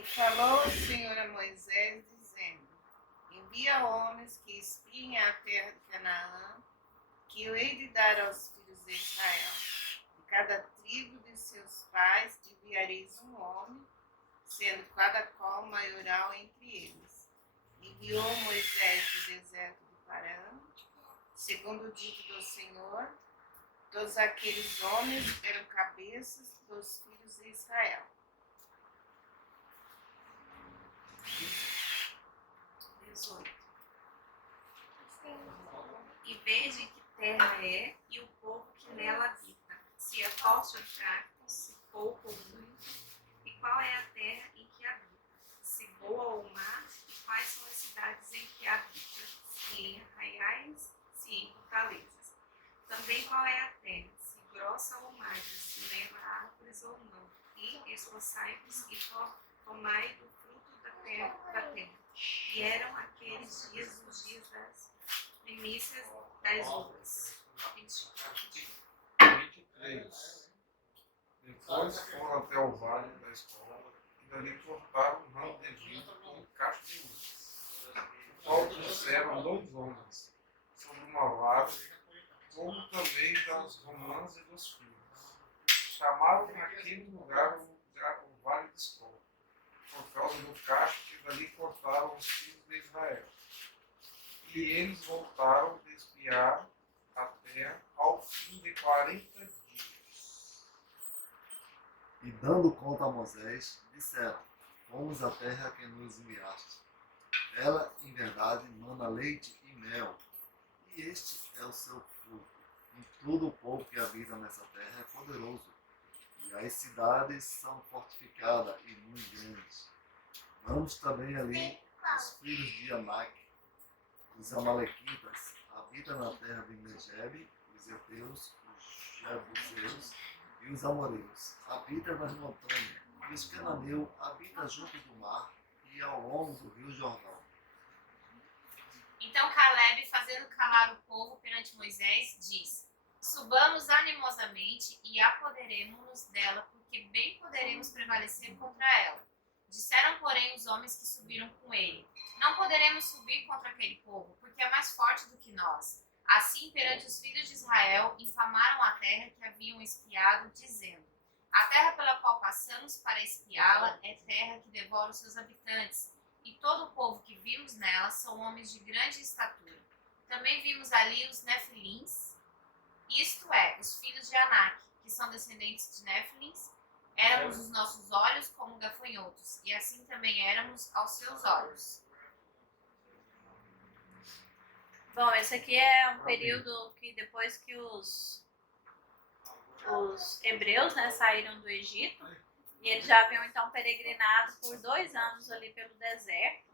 E falou o Senhor a Moisés, dizendo: Envia homens que espiem a terra de Canaã, que eu hei de dar aos filhos de Israel. De cada tribo de seus pais enviareis um homem, sendo cada qual maioral entre eles. Enviou Moisés do deserto de Parã, segundo o dito do Senhor. Todos aqueles homens eram cabeças dos filhos de Israel. 18. E vede que terra é e o povo que nela habita, se é forte ou fraco, se pouco ou muito, e qual é a terra em que habita, se boa ou má, e quais são as cidades em que habita, se em arraiais, se em fortalezas. Também qual é a terra, se grossa ou magra, se leva árvores ou não, e esforçai-vos e tomai do fruto da terra. E eram aqueles dias os dias das primícias das uvas. 23. Depois foram até o vale da escola e dali cortaram um ramo de vidro com um cacho de uvas. O qual trouxeram 2 homens sobre uma vara, como também das romãs e dos filhos. Chamaram naquele lugar o vale da escola, por causa do cacho que dali cortaram os filhos de Israel. E eles voltaram de espiar a terra ao fim de 40 dias. E dando conta a Moisés, disseram: Fomos à terra que nos enviaste. Ela, em verdade, mana leite e mel, e este é o seu fruto. E todo o povo que habita nessa terra é poderoso, e as cidades são fortificadas e muito grandes. Vamos também ali os filhos de Anak, os amalequitas, habitam na terra de Negeb, os heteus, os jebuseus e os amoreus, habitam nas montanhas, e os cananeus habitam junto do mar e ao longo do rio Jordão. Então Caleb, fazendo calar o povo perante Moisés, diz: Subamos animosamente e apoderemo-nos dela, porque bem poderemos prevalecer contra ela. Disseram, porém, os homens que subiram com ele: Não poderemos subir contra aquele povo, porque é mais forte do que nós. Assim, perante os filhos de Israel, infamaram a terra que haviam espiado, dizendo: A terra pela qual passamos para espiá-la é terra que devora os seus habitantes, e todo o povo que vimos nela são homens de grande estatura. Também vimos ali os Nefilins, isto é, os filhos de Anak, que são descendentes de Nefilins. Éramos os nossos olhos como gafanhotos, e assim também éramos aos seus olhos. Bom, esse aqui é um período que depois que os hebreus, né, saíram do Egito, e eles já haviam então peregrinado por 2 anos ali pelo deserto,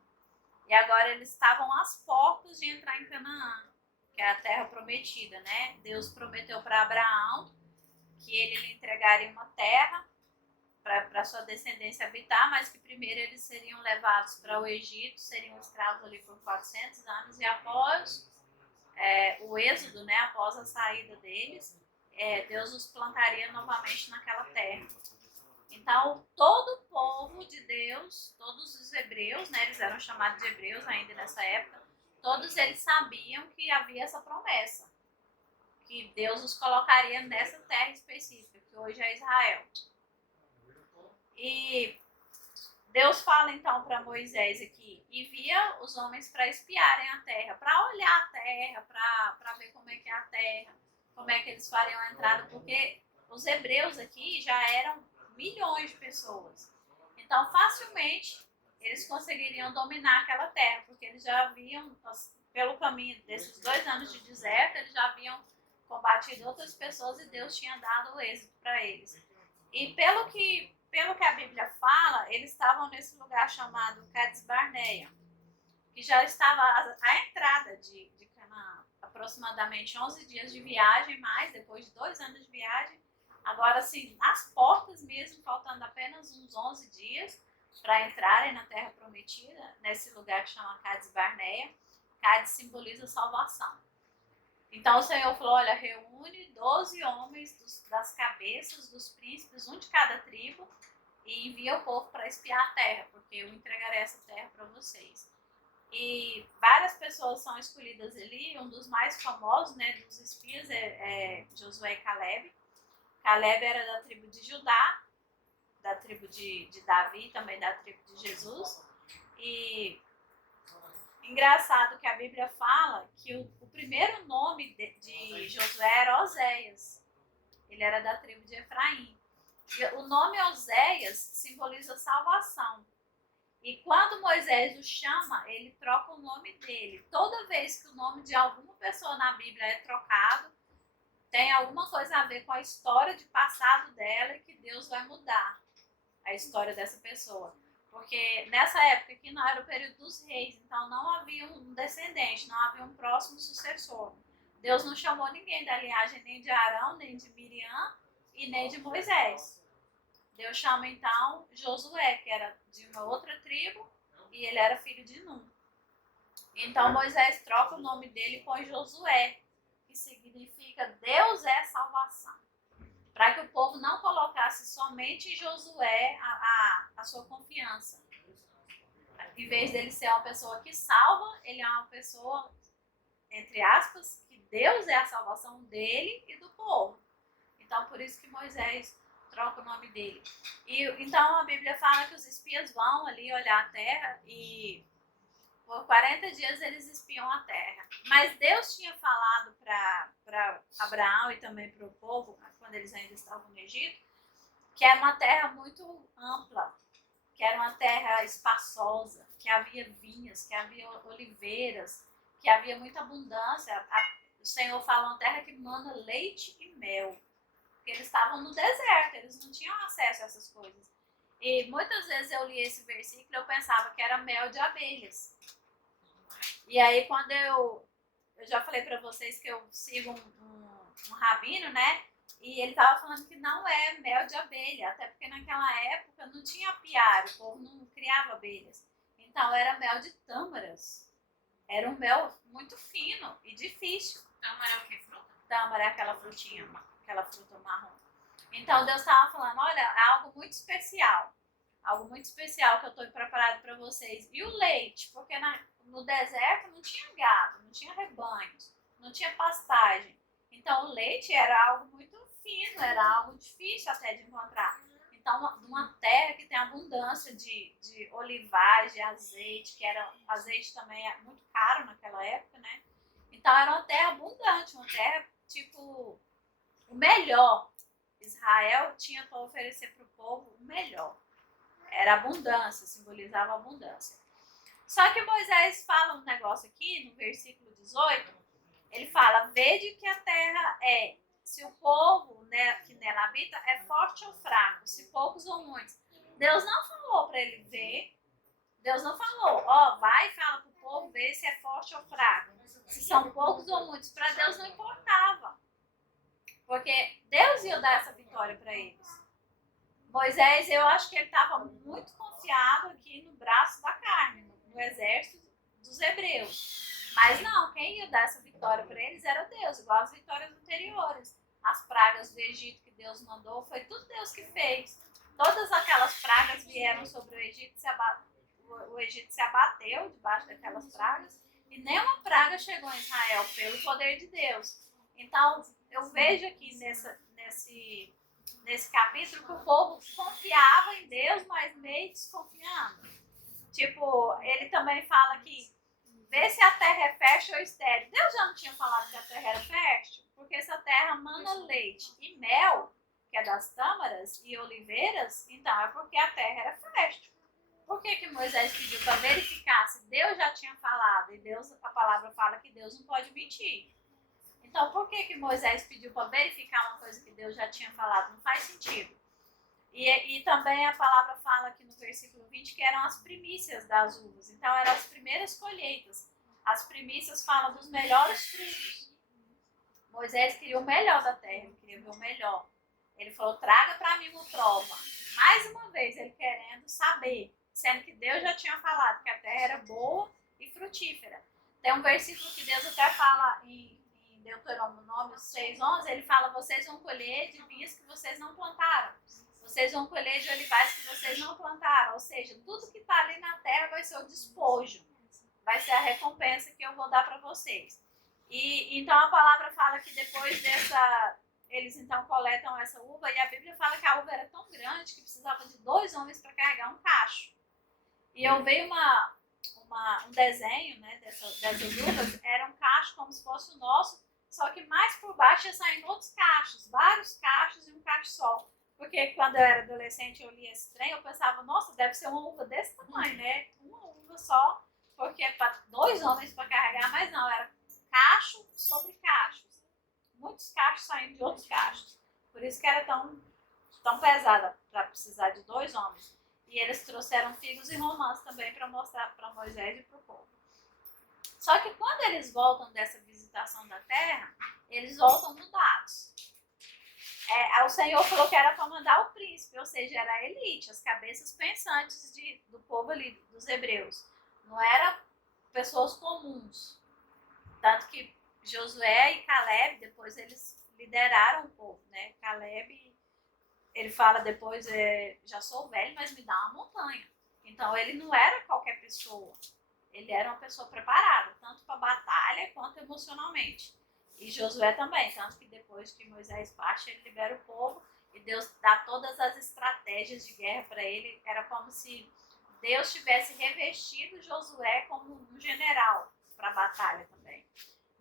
e agora eles estavam às portas de entrar em Canaã, que é a terra prometida, né? Deus prometeu para Abraão que ele lhe entregaria uma terra para sua descendência habitar, mas que primeiro eles seriam levados para o Egito, seriam escravos ali por 400 anos, e após o êxodo, né, após a saída deles, Deus os plantaria novamente naquela terra. Então, todo o povo de Deus, todos os hebreus, né, eles eram chamados de hebreus ainda nessa época, todos eles sabiam que havia essa promessa, que Deus os colocaria nessa terra específica, que hoje é Israel. E Deus fala então para Moisés aqui: envia os homens para espiarem a terra, para olhar a terra, para ver como é que é a terra, como é que eles fariam a entrada, porque os hebreus aqui já eram milhões de pessoas. Então, facilmente, eles conseguiriam dominar aquela terra, porque eles já haviam, pelo caminho desses 2 anos de deserto, eles já haviam combatido outras pessoas e Deus tinha dado o êxito para eles. E pelo que a Bíblia fala, eles estavam nesse lugar chamado Cades Barneia, que já estava à entrada de Canaã, aproximadamente 11 dias de viagem, mais depois de 2 anos de viagem. Agora, assim, nas portas mesmo, faltando apenas uns 11 dias para entrarem na Terra Prometida, nesse lugar que chama Cades Barneia. Cades simboliza salvação. Então o Senhor falou: olha, reúne 12 homens das cabeças dos príncipes, um de cada tribo, e envia o povo para espiar a terra, porque eu entregarei essa terra para vocês. E várias pessoas são escolhidas ali, um dos mais famosos, né, dos espias é Josué e Caleb. Caleb era da tribo de Judá, da tribo de Davi, também da tribo de Jesus. E engraçado que a Bíblia fala que o primeiro nome de Josué era Oséias. Ele era da tribo de Efraim. E o nome Oséias simboliza salvação. E quando Moisés o chama, ele troca o nome dele. Toda vez que o nome de alguma pessoa na Bíblia é trocado, tem alguma coisa a ver com a história de passado dela e que Deus vai mudar a história dessa pessoa. Porque nessa época aqui não era o período dos reis, então não havia um descendente, não havia um próximo sucessor. Deus não chamou ninguém da linhagem nem de Arão, nem de Miriam e nem de Moisés. Deus chama então Josué, que era de uma outra tribo, e ele era filho de Num. Então Moisés troca o nome dele e põe Josué, que significa Deus é salvação. Para que o povo não colocasse somente em Josué a sua confiança. Em vez dele ser uma pessoa que salva, ele é uma pessoa, entre aspas, que Deus é a salvação dele e do povo. Então, por isso que Moisés troca o nome dele. E então a Bíblia fala que os espias vão ali olhar a terra e por 40 dias eles espiam a terra. Mas Deus tinha falado para Abraão e também para o povo, quando eles ainda estavam no Egito, que era uma terra muito ampla, que era uma terra espaçosa, que havia vinhas, que havia oliveiras, que havia muita abundância. O Senhor fala uma terra que manda leite e mel. Porque eles estavam no deserto, eles não tinham acesso a essas coisas. E muitas vezes eu li esse versículo e eu pensava que era mel de abelhas. E aí quando eu já falei para vocês que eu sigo um rabino, né? E ele estava falando que não é mel de abelha, até porque naquela época não tinha apiário, o povo não criava abelhas. Então era mel de tâmaras. Era um mel muito fino e difícil. Tâmara é o que? Fruta? Tâmara é aquela frutinha, aquela fruta marrom. Então Deus estava falando, olha, é algo muito especial que eu estou preparado para vocês. E o leite, porque no deserto não tinha gado, não tinha rebanhos, não tinha pastagem. Então o leite era algo muito fino, era algo difícil até de encontrar. Então uma terra que tem abundância de olivais, de azeite, que era azeite também é muito caro naquela época, né? Então era uma terra abundante, uma terra tipo o melhor. Israel tinha para oferecer para o povo o melhor. Era abundância, simbolizava abundância. Só que Moisés fala um negócio aqui, no versículo 18, ele fala, vede que a terra é, se o povo, né, que nela habita é forte ou fraco, se poucos ou muitos. Deus não falou para ele ver, Deus não falou, ó, vai e fala para o povo ver se é forte ou fraco, se são poucos ou muitos. Para Deus não importava, porque Deus ia dar essa vitória para eles. Moisés, eu acho que ele estava muito confiado aqui no braço da carne, no exército dos hebreus. Mas não, quem ia dar essa vitória para eles era Deus, igual as vitórias anteriores. As pragas do Egito que Deus mandou, foi tudo Deus que fez. Todas aquelas pragas vieram sobre o Egito, o Egito se abateu debaixo daquelas pragas, e nenhuma praga chegou em Israel pelo poder de Deus. Então, eu vejo aqui nesse capítulo que o povo confiava em Deus, mas meio desconfiando. Tipo, ele também fala que vê se a terra é fértil ou estéril. Deus já não tinha falado que a terra era fértil, porque essa terra mana leite e mel, que é das tâmaras e oliveiras, então é porque a terra era fértil. Por que Moisés pediu para verificar se Deus já tinha falado? E Deus, a palavra fala que Deus não pode mentir. Então, por que Moisés pediu para verificar uma coisa que Deus já tinha falado? Não faz sentido. E também a palavra fala aqui no versículo 20 que eram as primícias das uvas. Então, eram as primeiras colheitas. As primícias falam dos melhores frutos. Moisés queria o melhor da terra, ele queria ver o melhor. Ele falou, traga para mim uma prova. Mais uma vez, ele querendo saber, sendo que Deus já tinha falado que a terra era boa e frutífera. Tem um versículo que Deus até fala em Deuteronômio 6:11, ele fala, vocês vão colher de vinhas que vocês não plantaram. Vocês vão colher de olivais que vocês ser o despojo, vai ser a recompensa que eu vou dar para vocês. E então a palavra fala que depois eles então coletam essa uva, e a Bíblia fala que a uva era tão grande que precisava de 2 homens para carregar um cacho. E eu vi um desenho, né, dessas uvas, era um cacho como se fosse o nosso, só que mais por baixo ia saindo outros cachos, vários cachos e um cacho só. Porque quando eu era adolescente eu lia esse trem, eu pensava, nossa, deve ser uma uva desse tamanho, né? Uma uva só, porque é para 2 homens para carregar, mas não, era cacho sobre cachos. Muitos cachos saindo de outros cachos. Por isso que era tão pesada, para precisar de 2 homens. E eles trouxeram figos e romãs também para mostrar para Moisés e para o povo. Só que quando eles voltam dessa visitação da terra, eles voltam mudados. O Senhor falou que era para mandar o príncipe, ou seja, era a elite, as cabeças pensantes do povo ali, dos hebreus. Não eram pessoas comuns. Tanto que Josué e Caleb, depois eles lideraram o povo, né? Caleb, ele fala depois, já sou velho, mas me dá uma montanha. Então ele não era qualquer pessoa. Ele era uma pessoa preparada, tanto para batalha quanto emocionalmente. E Josué também, tanto que depois que Moisés parte, ele libera o povo e Deus dá todas as estratégias de guerra para ele. Era como se Deus tivesse revestido Josué como um general para a batalha também.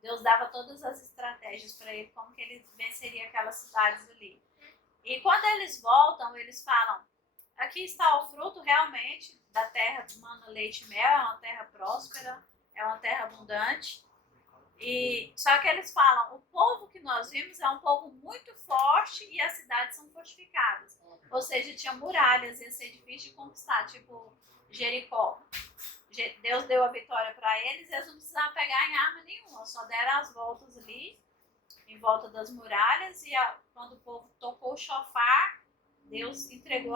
Deus dava todas as estratégias para ele, como que ele venceria aquelas cidades ali. E quando eles voltam, eles falam, aqui está o fruto realmente da terra de mana, leite e mel, é uma terra próspera, é uma terra abundante. E só que eles falam, o povo que nós vimos é um povo muito forte e as cidades são fortificadas. Ou seja, tinha muralhas, ia ser difícil de conquistar, tipo Jericó. Deus deu a vitória para eles e eles não precisavam pegar em arma nenhuma, só deram as voltas ali, em volta das muralhas, e quando o povo tocou o chofar, Deus entregou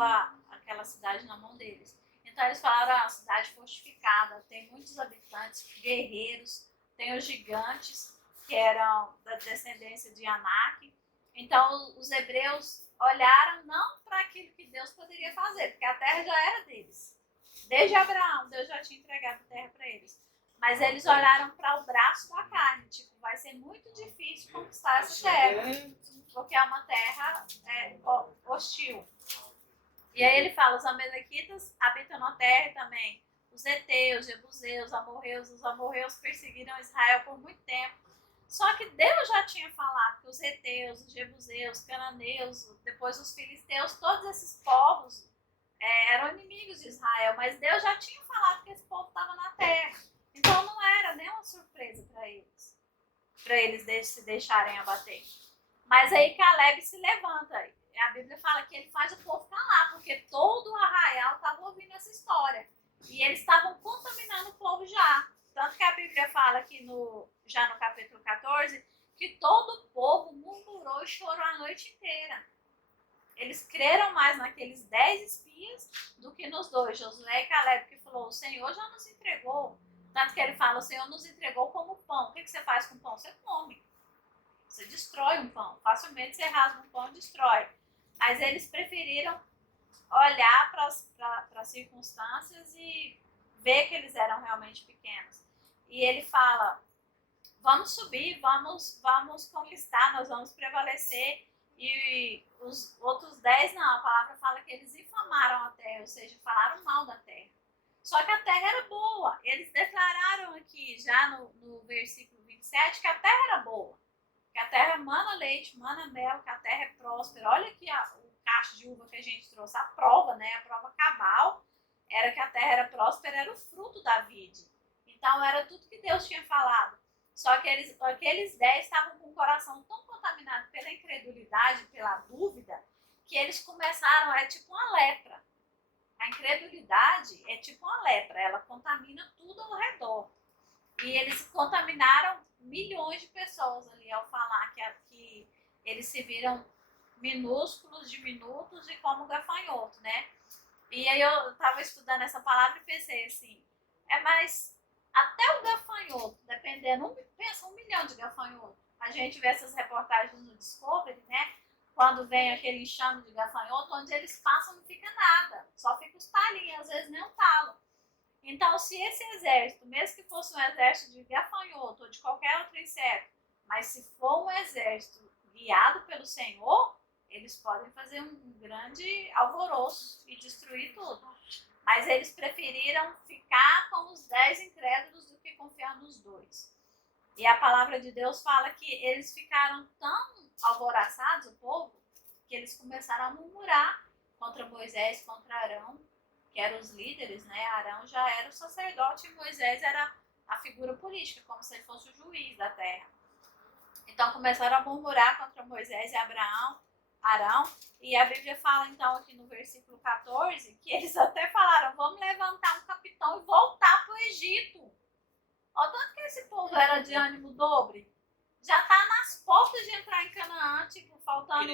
aquela cidade na mão deles. Então eles falaram, a cidade fortificada, tem muitos habitantes, guerreiros, tem os gigantes, que eram da descendência de Anak. Então os hebreus olharam não para aquilo que Deus poderia fazer, porque a terra já era deles. Desde Abraão, Deus já tinha entregado a terra para eles. Mas eles olharam para o braço da carne, tipo, vai ser muito difícil conquistar essa terra, porque é uma terra hostil. E aí ele fala, os amalequitas habitam na terra também. Os heteus, jebuseus, amorreus, os amorreus perseguiram Israel por muito tempo. Só que Deus já tinha falado que os heteus, os jebuseus, cananeus, depois os filisteus, todos esses povos eram inimigos de Israel, mas Deus já tinha falado que esse povo estava na terra. Então não era nenhuma surpresa para eles se deixarem abater. Mas aí Caleb se levanta. A Bíblia fala que ele faz o povo calar, porque todo o arraial estava ouvindo essa história. E eles estavam contaminando o povo já. Tanto que a Bíblia fala que já no capítulo 14, que todo o povo murmurou e chorou a noite inteira. Eles creram mais naqueles 10 espias do que nos 2, Josué e Caleb, que falou, o Senhor já nos entregou. Tanto que ele fala, o Senhor nos entregou como pão. O que você faz com pão? Você come. Você destrói um pão. Facilmente você rasga um pão e destrói. Mas eles preferiram olhar para as circunstâncias e ver que eles eram realmente pequenos. E ele fala, vamos subir, vamos conquistar, nós vamos prevalecer. E os outros 10, não, a palavra fala que eles infamaram a terra, ou seja, falaram mal da terra. Só que a terra era boa. Eles declararam aqui, já no versículo 27, que a terra era boa. Que a terra mana leite, mana mel, que a terra é próspera. Olha aqui o cacho de uva que a gente trouxe, a prova, né? A prova cabal era que a terra era próspera, era o fruto da vide. Então era tudo que Deus tinha falado. Só que aqueles 10 estavam com o coração tão contaminado pela incredulidade, pela dúvida, que eles começaram, é tipo uma lepra. A incredulidade é tipo uma lepra, ela contamina tudo ao redor. E eles contaminaram milhões de pessoas ali ao falar que eles se viram minúsculos, diminutos e como gafanhoto, né? E aí eu estava estudando essa palavra e pensei assim, mas até o gafanhoto, dependendo, pensa 1 milhão de gafanhotos. A gente vê essas reportagens no Discovery, né? Quando vem aquele enxame de gafanhoto, onde eles passam não fica nada, só fica os talinhos, às vezes nem um talo. Então, se esse exército, mesmo que fosse um exército de gafanhoto ou de qualquer outro inseto, mas se for um exército guiado pelo Senhor, eles podem fazer um grande alvoroço e destruir tudo. Mas eles preferiram ficar com os 10 incrédulos do que confiar nos 2. E a palavra de Deus fala que eles ficaram tão alvoroçados, o povo, que eles começaram a murmurar contra Moisés, contra Arão, que eram os líderes, né? Arão já era o sacerdote e Moisés era a figura política, como se ele fosse o juiz da terra. Então começaram a murmurar contra Moisés e Arão, e a Bíblia fala então aqui no versículo 14, que eles até falaram, vamos levantar um capitão e voltar para o Egito. Olha tanto que esse povo era de ânimo dobre. Já está nas portas de entrar em Canaã, tipo, faltando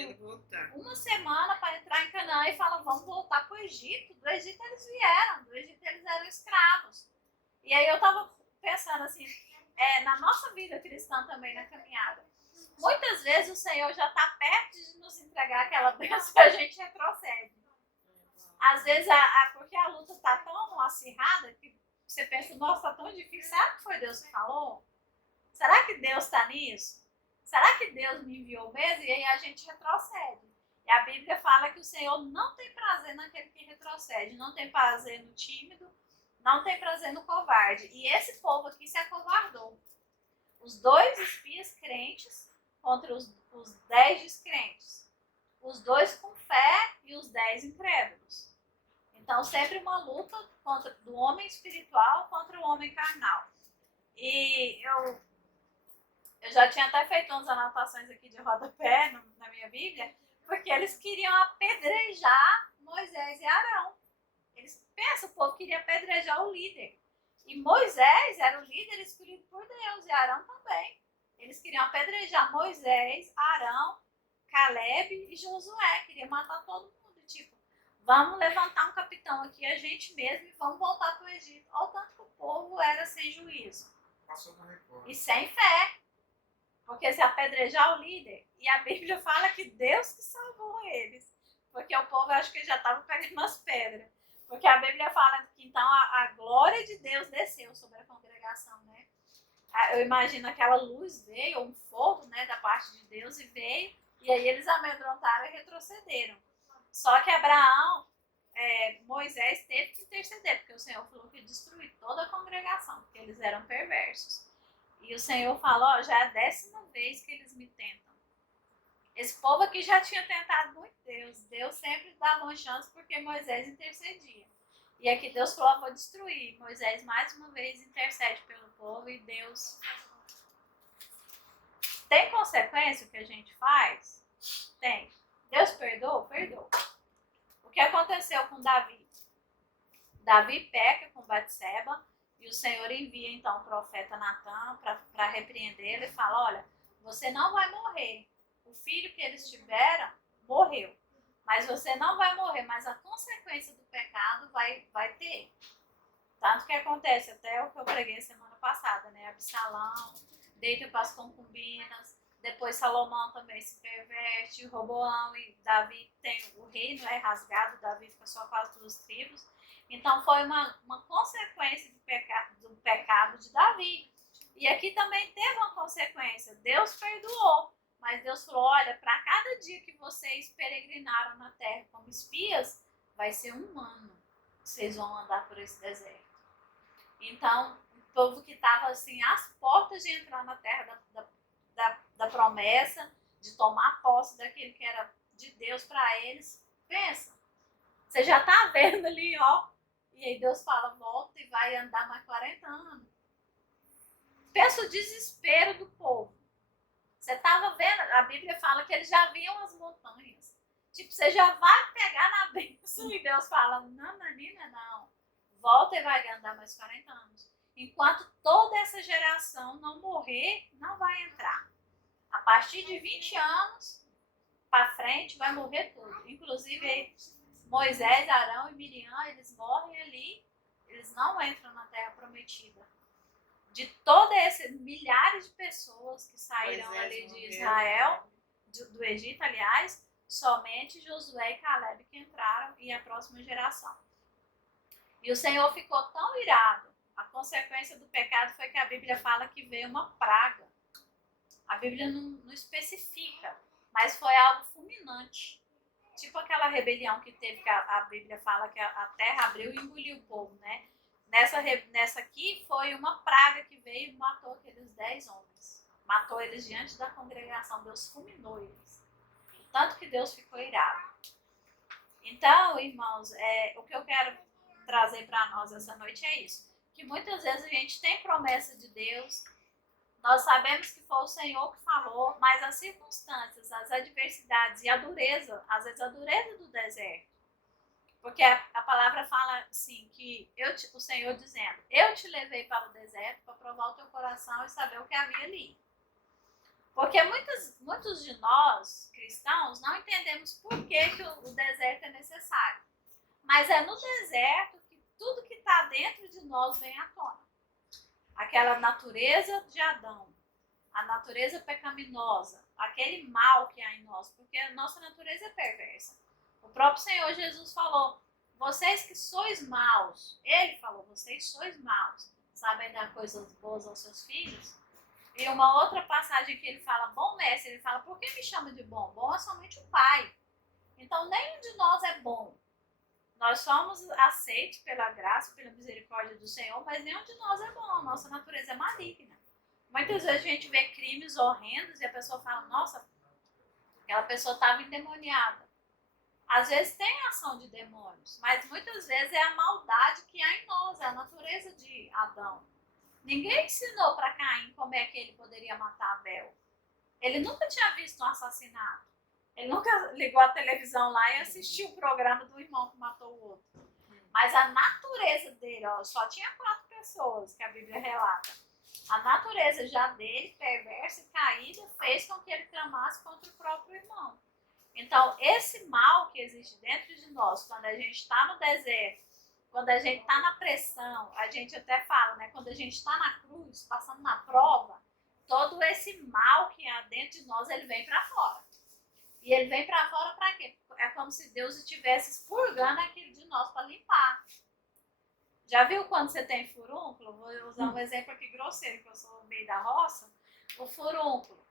uma semana para entrar em Canaã e fala, vamos voltar para o Egito. Do Egito eles vieram, do Egito eles eram escravos. E aí eu estava pensando assim, na nossa vida cristã também, na caminhada, muitas vezes o Senhor já está perto de nos entregar aquela bênção e a gente retrocede. Às vezes, porque a luta está tão acirrada que você pensa, nossa, está tão difícil. Será que foi Deus que falou? Será que Deus está nisso? Será que Deus me enviou mesmo? E aí a gente retrocede. E a Bíblia fala que o Senhor não tem prazer naquele que retrocede, não tem prazer no tímido, não tem prazer no covarde. E esse povo aqui se acovardou. Os 2 espias crentes contra os 10 descrentes. Os 2 com fé e os 10 incrédulos. Então, sempre uma luta do homem espiritual contra o homem carnal. E eu já tinha até feito umas anotações aqui de rodapé na minha Bíblia, porque eles queriam apedrejar Moisés e Arão. Eles pensam, o povo queria apedrejar o líder. E Moisés era o líder escolhido por Deus, e Arão também. Eles queriam apedrejar Moisés, Arão, Caleb e Josué. Queriam matar todo mundo. Tipo, vamos levantar um capitão aqui, a gente mesmo, e vamos voltar para o Egito. Olha o tanto que o povo era sem juízo. E sem fé. Porque se apedrejar o líder, e a Bíblia fala que Deus que salvou eles. Porque o povo, acho que já estava pegando as pedras. Porque a Bíblia fala que então a glória de Deus desceu sobre a congregação, né? Eu imagino aquela luz veio, um fogo, né, da parte de Deus, e veio, e aí eles amedrontaram e retrocederam. Só que Moisés teve que interceder, porque o Senhor falou que ia destruir toda a congregação, porque eles eram perversos. E o Senhor falou, já é a 10ª vez que eles me tentam. Esse povo aqui já tinha tentado muito Deus. Deus sempre dava uma chance porque Moisés intercedia. E aqui Deus falou, vou destruir. Moisés mais uma vez intercede pelo povo e Deus... Tem consequência o que a gente faz? Tem. Deus perdoa? Perdoa. O que aconteceu com Davi? Davi peca com Batseba e o Senhor envia então o profeta Natan para repreendê-lo e fala, olha, você não vai morrer. O filho que eles tiveram morreu. Mas você não vai morrer, mas a consequência do pecado vai ter. Tanto que acontece, até o que eu preguei semana passada, né? Absalão deita com as concubinas, depois Salomão também se perverte, Roboão e Davi tem o reino rasgado, Davi fica só com as 2 tribos. Então foi uma consequência do pecado de Davi. E aqui também teve uma consequência, Deus perdoou. Mas Deus falou, olha, para cada dia que vocês peregrinaram na terra como espias, vai ser 1 ano que vocês vão andar por esse deserto. Então, o povo que estava assim, às portas de entrar na terra da promessa, de tomar posse daquilo que era de Deus para eles, pensa, você já está vendo ali, ó, e aí Deus fala, volta e vai andar mais 40 anos. Pensa o desespero do povo. Você estava vendo, a Bíblia fala que eles já viam as montanhas. Tipo, você já vai pegar na bênção e Deus fala, não, Nanina, não. Volta e vai andar mais 40 anos. Enquanto toda essa geração não morrer, não vai entrar. A partir de 20 anos para frente vai morrer tudo. Inclusive aí, Moisés, Arão e Miriam, eles morrem ali, eles não entram na terra prometida. De todos esses milhares de pessoas que saíram ali de Israel, do Egito, aliás, somente Josué e Caleb que entraram e a próxima geração. E o Senhor ficou tão irado. A consequência do pecado foi que a Bíblia fala que veio uma praga. A Bíblia não especifica, mas foi algo fulminante. Tipo aquela rebelião que teve, que a Bíblia fala que a terra abriu e engoliu o povo, né? Nessa aqui foi uma praga que veio e matou aqueles 10 homens. Matou eles diante da congregação, Deus fulminou eles. Tanto que Deus ficou irado. Então, irmãos, o que eu quero trazer para nós essa noite é isso. Que muitas vezes a gente tem promessa de Deus, nós sabemos que foi o Senhor que falou, mas as circunstâncias, as adversidades e a dureza, às vezes a dureza do deserto, porque a palavra fala assim, que o Senhor dizendo, eu te levei para o deserto para provar o teu coração e saber o que havia ali. Porque muitos de nós, cristãos, não entendemos por que o deserto é necessário. Mas é no deserto que tudo que está dentro de nós vem à tona. Aquela natureza de Adão, a natureza pecaminosa, aquele mal que há em nós, porque a nossa natureza é perversa. O próprio Senhor Jesus falou, vocês que sois maus, ele falou, vocês sois maus, sabem dar coisas boas aos seus filhos? E uma outra passagem que ele fala, bom mestre, ele fala, por que me chama de bom? Bom é somente o Pai. Então nenhum de nós é bom. Nós somos aceitos pela graça, pela misericórdia do Senhor, mas nenhum de nós é bom, a nossa natureza é maligna. Muitas vezes a gente vê crimes horrendos e a pessoa fala, nossa, aquela pessoa estava endemoniada. Às vezes tem ação de demônios, mas muitas vezes é a maldade que há em nós, é a natureza de Adão. Ninguém ensinou para Caim como é que ele poderia matar Abel. Ele nunca tinha visto um assassinato. Ele nunca ligou a televisão lá e assistiu o programa do irmão que matou o outro. Mas a natureza dele, só tinha 4 pessoas que a Bíblia relata. A natureza já dele, perversa e caída, fez com que ele tramasse contra o próprio irmão. Então, esse mal que existe dentro de nós, quando a gente está no deserto, quando a gente está na pressão, a gente até fala, né? Quando a gente está na cruz, passando na prova, todo esse mal que há dentro de nós, ele vem para fora. E ele vem para fora para quê? É como se Deus estivesse expurgando aquilo de nós para limpar. Já viu quando você tem furúnculo? Vou usar um exemplo aqui grosseiro, que eu sou no meio da roça. O furúnculo.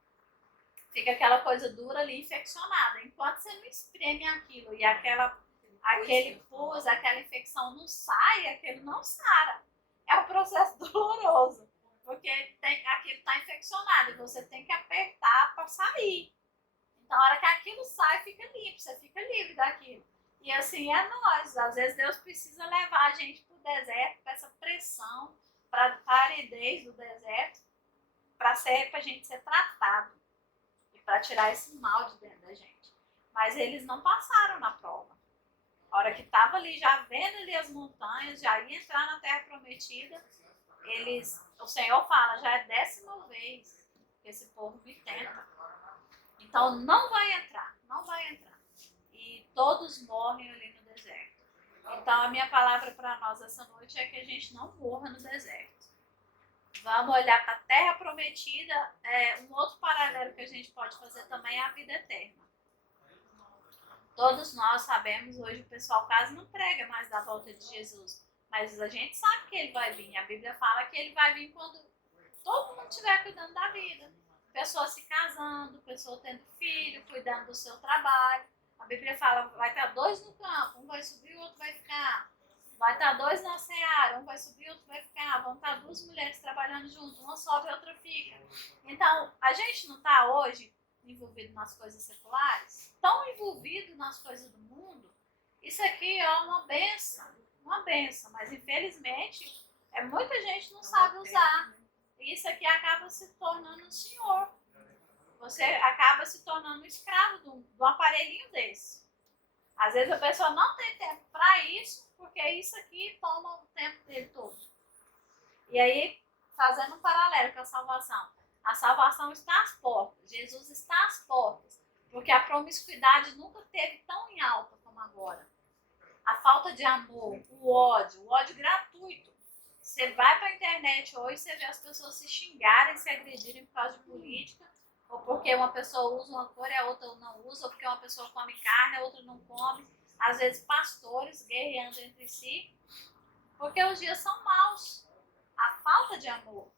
Fica aquela coisa dura ali, infeccionada. Enquanto você não espreme aquilo e aquele pus, aquela infecção não sai, aquilo não sara. É um processo doloroso. Porque aquilo está infeccionado e você tem que apertar para sair. Então, a hora que aquilo sai, fica limpo, você fica livre daquilo. E assim é nós. Às vezes Deus precisa levar a gente para o deserto, para essa pressão, para a aridez do deserto, para a gente ser tratado e para tirar esse mal de dentro da gente. Mas eles não passaram na prova. A hora que estava ali, já vendo ali as montanhas, já ia entrar na terra prometida, o Senhor fala, já é 10ª vez que esse povo me tenta. Então não vai entrar, não vai entrar. E todos morrem ali no deserto. Então a minha palavra para nós essa noite é que a gente não morra no deserto. Vamos olhar para a terra prometida. Um outro paralelo que a gente pode fazer também é a vida eterna. Todos nós sabemos, hoje o pessoal quase não prega mais da volta de Jesus. Mas a gente sabe que ele vai vir. A Bíblia fala que ele vai vir quando todo mundo estiver cuidando da vida. Pessoa se casando, pessoa tendo filho, cuidando do seu trabalho. A Bíblia fala, vai estar 2 no campo, um vai subir, o outro vai ficar. Vai estar 2 na seara, um vai subir, o outro vai ficar. Vão estar 2 mulheres trabalhando junto, uma sobe e a outra fica. Então, a gente não está hoje envolvido nas coisas seculares? Tão envolvido nas coisas do mundo? Isso aqui é uma benção, mas infelizmente muita gente não sabe usar. Isso aqui acaba se tornando um senhor. Você acaba se tornando escravo de um aparelhinho desse. Às vezes a pessoa não tem tempo para isso, porque isso aqui toma o tempo dele todo. E aí, fazendo um paralelo com a salvação está às portas. Jesus está às portas, porque a promiscuidade nunca esteve tão em alta como agora. A falta de amor, o ódio gratuito. Você vai para a internet hoje, você vê as pessoas se xingarem, se agredirem por causa de política, ou porque uma pessoa usa uma cor e a outra não usa, ou porque uma pessoa come carne e a outra não come. Às vezes pastores guerreando entre si. Porque os dias são maus. A falta de amor.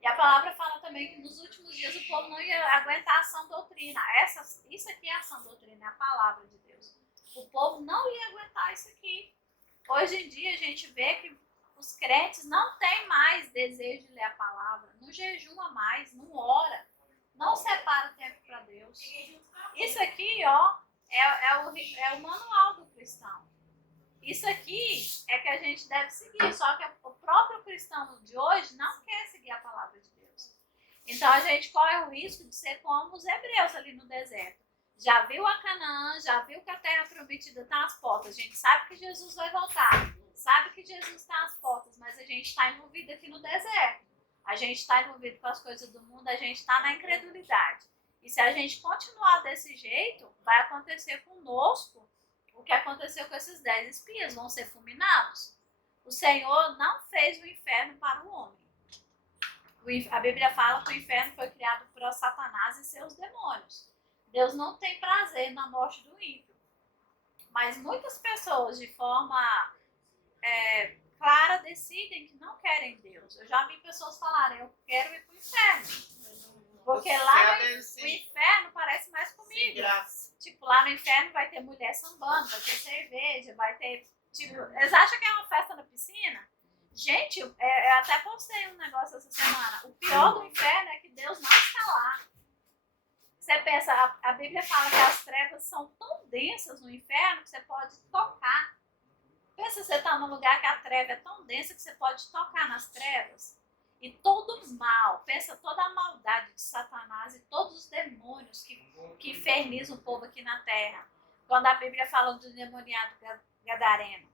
E a palavra fala também que nos últimos dias o povo não ia aguentar a sã doutrina. Isso aqui é a sã doutrina, é a palavra de Deus. O povo não ia aguentar isso aqui. Hoje em dia a gente vê que os crentes não têm mais desejo de ler a palavra, não jejua mais, não ora, não separa tempo para Deus. Isso aqui, ó, é o manual do cristão. Isso aqui é que a gente deve seguir, só que o próprio cristão de hoje não quer seguir a palavra de Deus. Então a gente corre o risco de ser como os hebreus ali no deserto. Já viu a Canaã, já viu que a terra prometida está às portas. A gente sabe que Jesus vai voltar, sabe que Jesus está às portas, mas a gente está envolvido aqui no deserto. A gente está envolvido com as coisas do mundo, a gente está na incredulidade. E se a gente continuar desse jeito, vai acontecer conosco o que aconteceu com esses 10 espias, vão ser fulminados. O Senhor não fez o inferno para o homem. A Bíblia fala que o inferno foi criado por Satanás e seus demônios. Deus não tem prazer na morte do ímpio. Mas muitas pessoas, de forma clara, decidem que não querem Deus. Eu já vi pessoas falarem, eu quero ir para o inferno. Porque lá o inferno parece mais comigo. Tipo, lá no inferno vai ter mulher sambando, vai ter cerveja, vai ter... Tipo, eles acham que é uma festa na piscina? Gente, eu até postei um negócio essa semana. O pior do inferno é que Deus não está lá. Você pensa, a Bíblia fala que as trevas são tão densas no inferno que você pode tocar. Pensa, você está num lugar que a treva é tão densa que você pode tocar nas trevas. E todo o mal, pensa toda a maldade de Satanás e todos os demônios que infernizam o povo aqui na terra. Quando a Bíblia fala do endemoniado gadareno,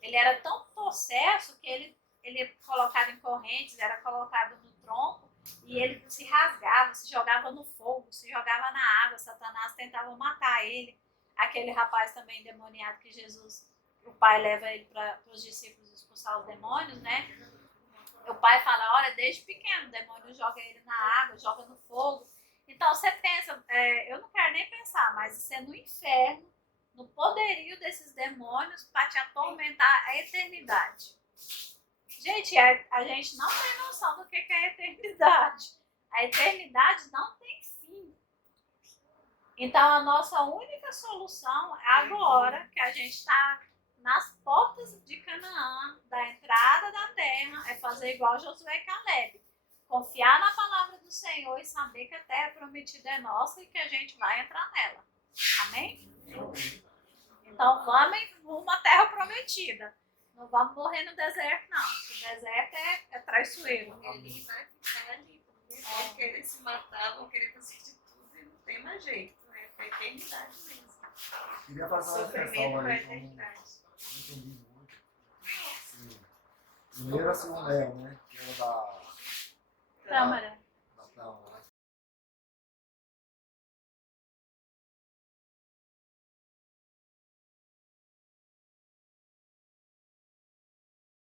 ele era tão possesso que ele é colocado em correntes, era colocado no tronco e ele se rasgava, se jogava no fogo, se jogava na água. Satanás tentava matar ele. Aquele rapaz também endemoniado que Jesus, o pai leva ele para os discípulos expulsar os demônios, né? O pai fala, olha, desde pequeno, o demônio joga ele na água, joga no fogo. Então você pensa, eu não quero nem pensar, mas isso é no inferno, no poderio desses demônios para te atormentar a eternidade. Gente, a gente não tem noção do que é a eternidade. A eternidade não tem fim. Então a nossa única solução é agora que a gente está nas portas de Canaã, da entrada da terra, é fazer igual Josué e Caleb. Confiar na palavra do Senhor e saber que a terra prometida é nossa e que a gente vai entrar nela. Amém? Então vamos rumo à terra prometida. Não vamos morrer no deserto, não. O deserto é traiçoeiro. Ele vai ficar ali, porque vão querer se matar, vão querer fazer de tudo e não tem mais jeito. É pra eternidade mesmo. Queria fazer uma Sofrimento questão pra aí, eternidade. não entendi muito. Sim. Primeiro assim, o Léo, né? Que era da Câmara.